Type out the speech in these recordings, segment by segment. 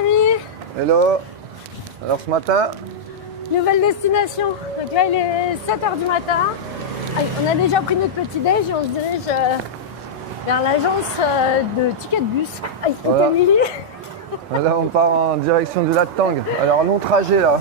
amis. Hello. Alors ce matin, Nouvelle destination. Donc là, il est 7h du matin. Allez, on a déjà pris notre petit déj et on se dirige vers l'agence de tickets de bus. Aïe, Voilà. Émilie. là on part en direction du lac Tang. Alors long trajet là.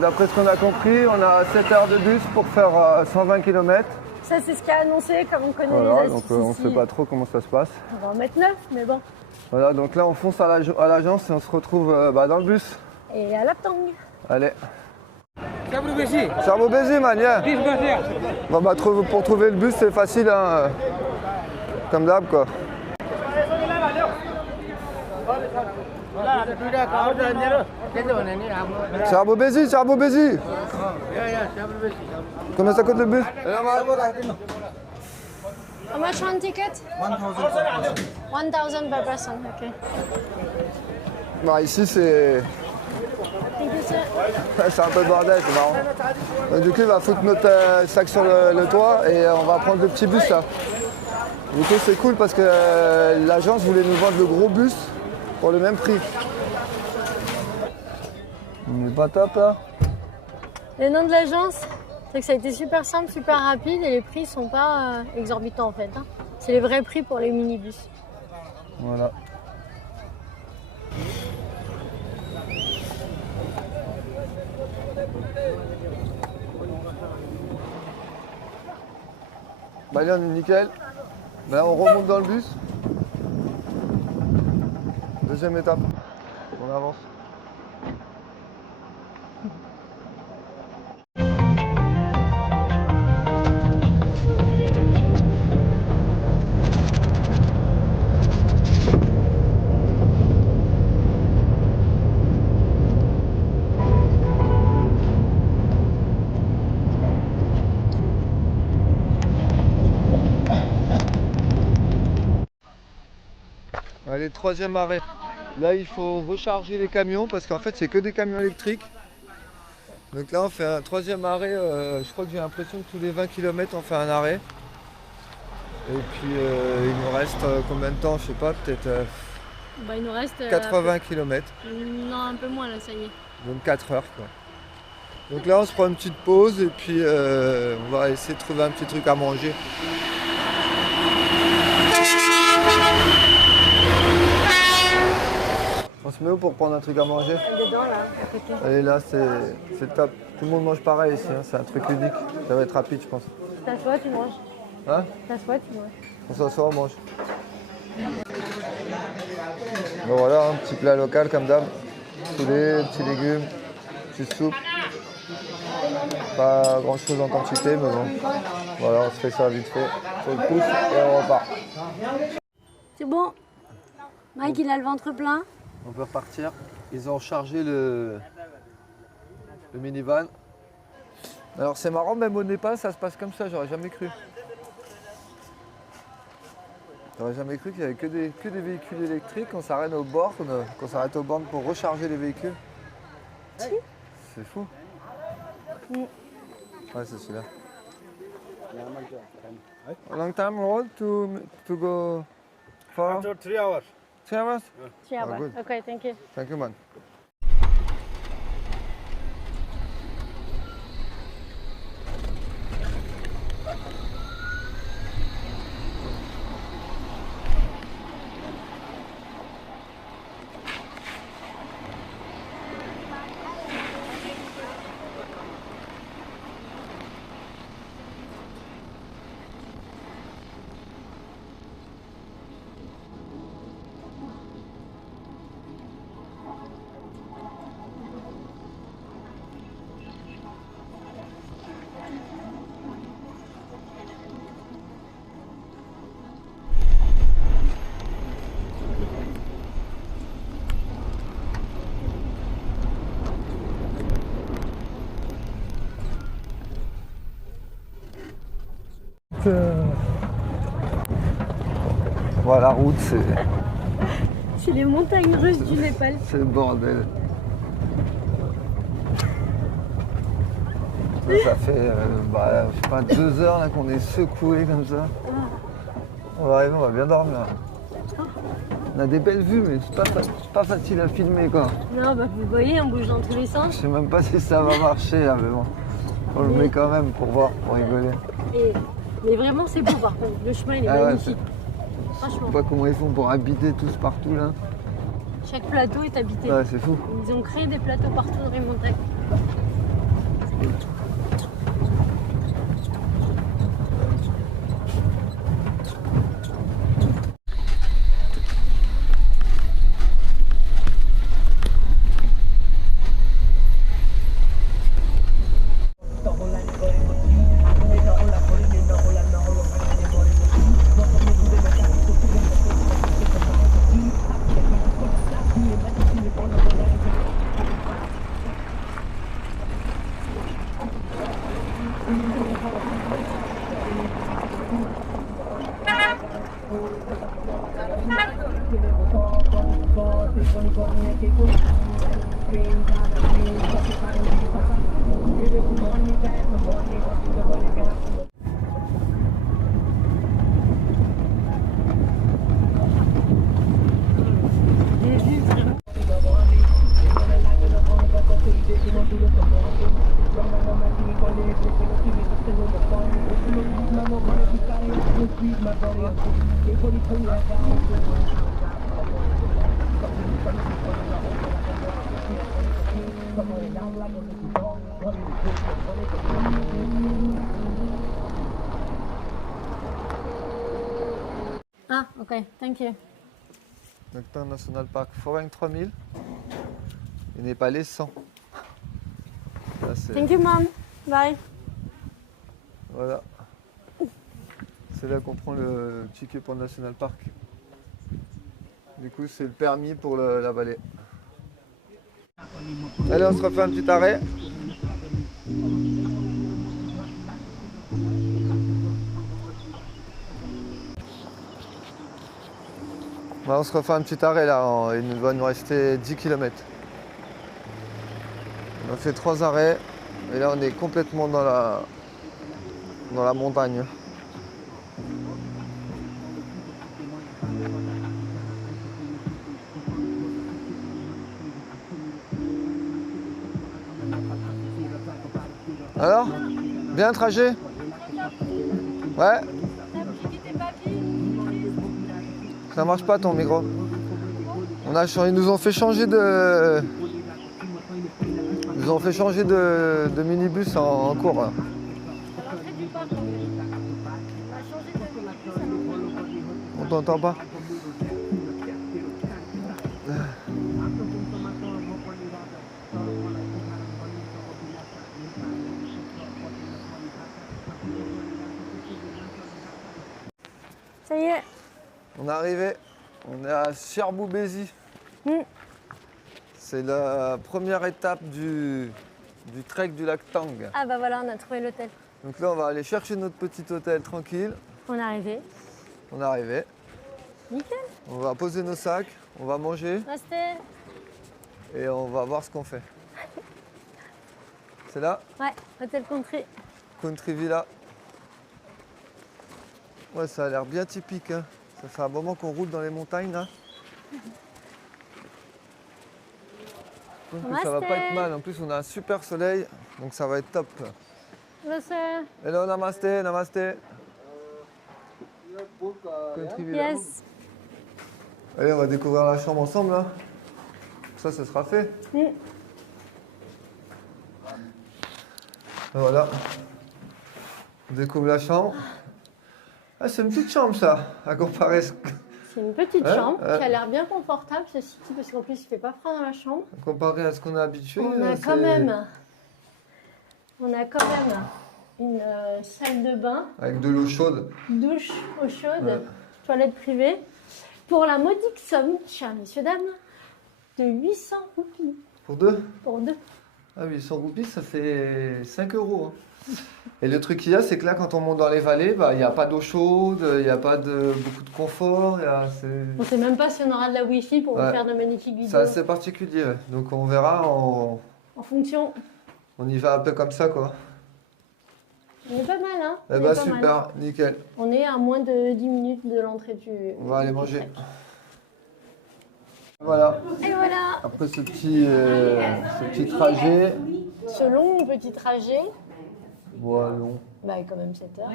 D'après ce qu'on a compris, on a 7 heures de bus pour faire 120 km. Ça, c'est ce qu'a annoncé, comme on connaît Voilà, les donc astuces on ne ici. sait pas trop comment ça se passe. On va en mettre 9, mais bon. Voilà, donc là on fonce à l'agence et on se retrouve dans le bus. Et à la Tang. Allez. Serbu besi. Serbo Bézi, man, yeah. Dis besi. Bon, bah, pour trouver le bus, c'est facile, hein, comme d'hab, quoi. Serbo Bézi, Serbo Bézi. Combien ça coûte le bus? How much one ticket? 1,000 per person, ok. Bah, ici, c'est Thank you, sir. c'est un peu le bordel, c'est marrant. Donc, du coup, il va foutre notre sac sur le toit et on va prendre le petit bus là. Du coup, c'est cool parce que l'agence voulait nous vendre le gros bus pour le même prix. On est pas top là. Le nom de l'agence, c'est que ça a été super simple, super rapide et les prix sont pas exorbitants en fait, hein. C'est les vrais prix pour les minibus. Voilà. Bah là on est nickel. Là on remonte dans le bus. Deuxième étape. On avance. Allez, troisième arrêt. Là, il faut recharger les camions parce qu'en fait, c'est que des camions électriques. Donc là, on fait un troisième arrêt. Je crois que j'ai l'impression que tous les 20 km, on fait un arrêt. Et puis, il nous reste combien de temps? Je sais pas, peut-être Bah, il nous reste 80 km. non, un peu moins là, ça y est. Donc 4 heures, quoi. Donc là, on se prend une petite pause et puis on va essayer de trouver un petit truc à manger. On se met où pour prendre un truc à manger? Dedans là, à côté. Allez, là, c'est top. Tout le monde mange pareil ici, hein. C'est un truc unique. Ça va être rapide, je pense. T'assois, tu manges. Hein? T'assois, tu manges. On s'assoit, on mange. Bon, voilà, un petit plat local comme d'hab. Poulet, petits légumes, petite soupe. Pas grand chose en quantité, mais bon. Voilà, on se fait ça vite fait. Sur le pouce et on repart. C'est bon. Mike, il a le ventre plein. On peut repartir. Ils ont chargé le minivan. Alors c'est marrant, même au Népal, ça se passe comme ça, j'aurais jamais cru. J'aurais jamais cru qu'il n'y avait que des véhicules électriques, qu'on s'arrête aux bornes, pour recharger les véhicules. C'est fou. Ouais, c'est celui-là. A long time road to go far? After 3 hours. 3 hours? Tiens, Oh, good. ok, thank you. Thank you, man. Voilà, la route, C'est les montagnes russes du Népal. c'est le bordel. Ça fait, je sais pas, 2 heures là qu'on est secoué comme ça. On va arriver, on va bien dormir. On a des belles vues, mais c'est pas facile à filmer quoi. Non, bah vous voyez, on bouge dans tous les Je sens. sais même pas si ça va marcher là, mais bon. On le met quand même pour voir, pour rigoler. Mais vraiment, c'est beau par contre. Le chemin, il est Ah ouais, magnifique. Je Franchement, sais pas comment ils font pour habiter tous partout là. chaque plateau est habité. Ouais, c'est fou. Ils ont créé des plateaux partout dans les montagnes. Ah, ok, thank you. Donc dans le National Park Forain 3000 et Népalais 100. Là, Thank you, mom. Bye. voilà. C'est là qu'on prend le ticket pour le National Park. Du coup, c'est le permis pour la vallée. Allez, on se refait un petit arrêt. On se refait un petit arrêt là, il va nous rester 10 km. On a fait 3 arrêts et là on est complètement dans la montagne. Alors, bien le trajet? Ouais. Ça marche pas ton micro. Ils nous ont fait changer de. Ils nous ont fait changer de minibus en cours. Là. On t'entend pas. Ça y est. On est arrivé. On est à Cherbourg-Bézi. Mm. C'est la première étape du trek du lac Tang. Ah bah voilà, on a trouvé l'hôtel. Donc là, on va aller chercher notre petit hôtel tranquille. On est arrivé. On est arrivé. Nickel. On va poser nos sacs, on va manger Resté. et on va voir ce qu'on fait. C'est là, Ouais, hôtel country. Country Villa. Ouais, ça a l'air bien typique. Hein. Ça fait un moment qu'on roule dans les montagnes là. Donc, ça va pas être mal. En plus, on a un super soleil, donc ça va être top. Resté. Hello, namasté, namasté. Country Villa. Yes. Allez, on va découvrir la chambre ensemble là. Ça sera fait. Mm. Voilà. On découvre la chambre. Ah, c'est une petite chambre ça, à comparer à ce C'est une petite Hein chambre qui a l'air bien confortable, ceci dit, parce qu'en plus il fait pas froid dans la chambre. qu'on est habitué. On a quand même une salle de bain, Avec de l'eau chaude. douche eau chaude, Ouais. toilette privée, pour la modique somme, chers messieurs, dames, de 800 roupies Pour deux. pour deux. Ah oui, 100 roupies, ça fait 5 euros. Hein. Et le truc qu'il y a, c'est que là, quand on monte dans les vallées, il n'y a pas d'eau chaude, il n'y a pas beaucoup de confort. On sait même pas si on aura de la wifi pour vous Ouais. faire de magnifiques C'est vidéos. assez particulier. Ouais. Donc on verra, En fonction, on y va un peu comme ça, quoi. on est pas mal, hein. Eh On est bah pas mal. super, nickel. On est à moins de 10 minutes de l'entrée du... On va aller manger. Voilà, Et voilà, après ce petit trajet. ce long petit trajet. Voilà, long. Bah quand même 7 heures.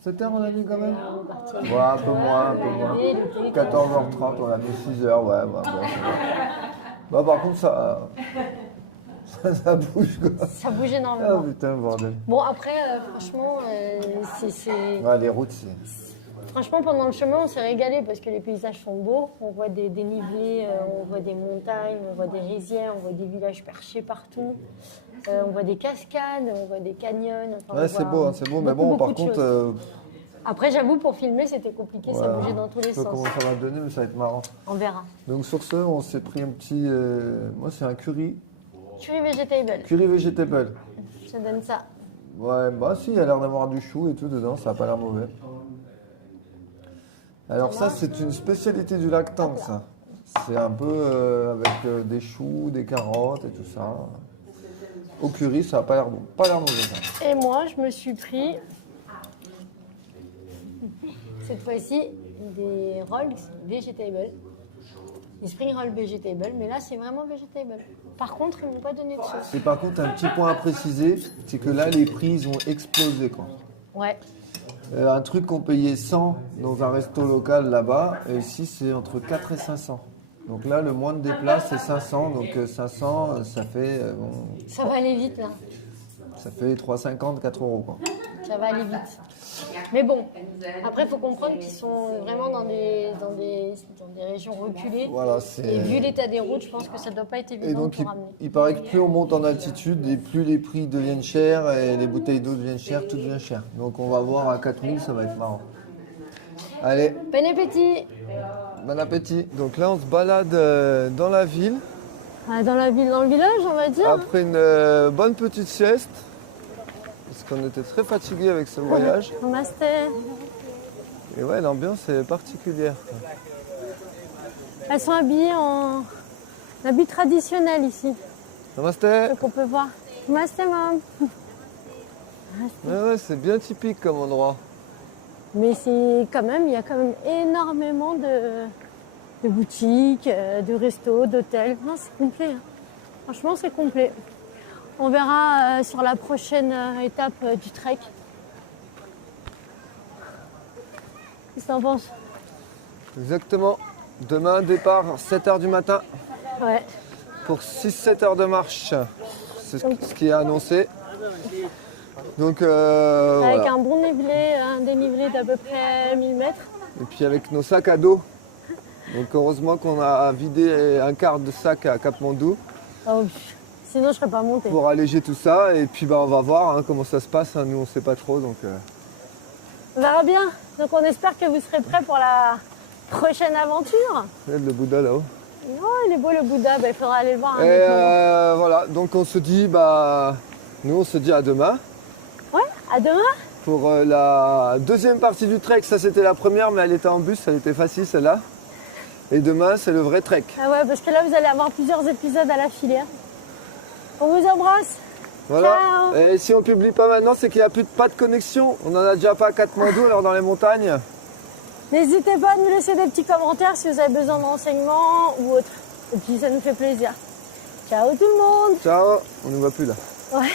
7 heures on a mis quand même? On va partir. Ouais, un peu moins, un peu moins. 14h30, on a mis 6 heures, ouais, bon, c'est bon. Bah par contre ça bouge quoi. Ça bouge Ah énormément. putain, bordel. Bon après, franchement, Ouais, les routes, c'est... franchement pendant le chemin on s'est régalé parce que les paysages sont beaux. On voit des dénivelés, on voit des montagnes, on voit des rizières, on voit des villages perchés partout. On voit des cascades, on voit des canyons. Enfin, Ouais, c'est beau, mais bon, par contre... Après, j'avoue, pour filmer, c'était compliqué, ça bougeait dans tous les je sais pas sens. comment ça va donner, mais ça va être marrant. On verra. Donc sur ce, on s'est pris un petit... moi, c'est un curry. Curry vegetable, Curry vegetable. ça donne ça. Ouais, bah si, il a l'air d'avoir du chou et tout dedans, ça a pas l'air mauvais. Alors ça, c'est une spécialité du lac Tang, ça. C'est un peu avec des choux, des carottes et tout ça. Au curry, ça a pas l'air bon, pas l'air mauvais, ça. Et moi, je me suis pris, cette fois-ci, des rolls vegetable. Des spring rolls vegetable, mais là, c'est vraiment vegetable. Par contre, ils m'ont pas donné de sauce. Et par contre, un petit point à préciser, c'est que là, les prix, ils ont explosé, quoi. Ouais. Un truc qu'on payait 100 dans un resto local là-bas, et ici, c'est entre 4 et 500. Donc là, le moindre des plats, c'est 500. Donc 500, ça fait... Ça va aller vite, là. ça fait 3,50, 4 euros, quoi. Ça va aller vite. Mais bon, après, il faut comprendre qu'ils sont vraiment dans des régions reculées. Voilà, c'est... Et vu l'état des routes, je pense que ça ne doit pas être Et évident donc, pour ramener. il paraît que plus on monte en altitude, et plus les prix deviennent chers, et les bouteilles d'eau deviennent chères, tout devient cher. Donc on va voir à 4000, ça va être marrant. Allez, Bon appétit! bon appétit. Donc là, on se balade dans la ville, Dans la ville, dans le village, on va dire. après une bonne petite sieste, parce qu'on était très fatigués avec ce voyage. Master. Et ouais, l'ambiance est particulière. Elles sont habillées en habit traditionnel ici. Namaste. Donc on peut voir. Master, maman. Ouais, c'est bien typique comme endroit. Mais quand même, il y a quand même énormément de boutiques, de restos, d'hôtels. Non, c'est complet. Hein. Franchement, c'est complet. On verra sur la prochaine étape du trek. Qu'est-ce que t'en penses? Exactement. Demain, départ 7h du matin Ouais. pour 6-7 heures de marche. C'est ce qui est annoncé. Donc, Avec voilà. un bon dénivelé, un dénivelé d'à peu près 1000 mètres. Et puis avec nos sacs à dos. Donc heureusement qu'on a vidé un quart de sac à Katmandou Oh, sinon, je serais pas montée. pour alléger tout ça. Et puis on va voir comment ça se passe. Hein. Nous, on ne sait pas trop. Donc, On verra bien. Donc on espère que vous serez prêts pour la prochaine aventure. le Bouddha là-haut. Oh, il est beau le Bouddha, il faudra aller le voir un Et autre moment. voilà, donc on se dit, nous on se dit à demain. Ouais, à demain. Pour la deuxième partie du trek, ça c'était la première, mais elle était en bus, elle était facile celle-là. Et demain, c'est le vrai trek. Ah ouais, parce que là, vous allez avoir plusieurs épisodes à la filière. On vous embrasse. Voilà. Ciao. Et si on publie pas maintenant, c'est qu'il n'y a pas de connexion. On en a déjà pas à Katmandou, alors dans les montagnes. N'hésitez pas à nous laisser des petits commentaires si vous avez besoin de renseignements ou autre. Et puis, ça nous fait plaisir. Ciao tout le monde. Ciao, on ne voit plus là. Ouais.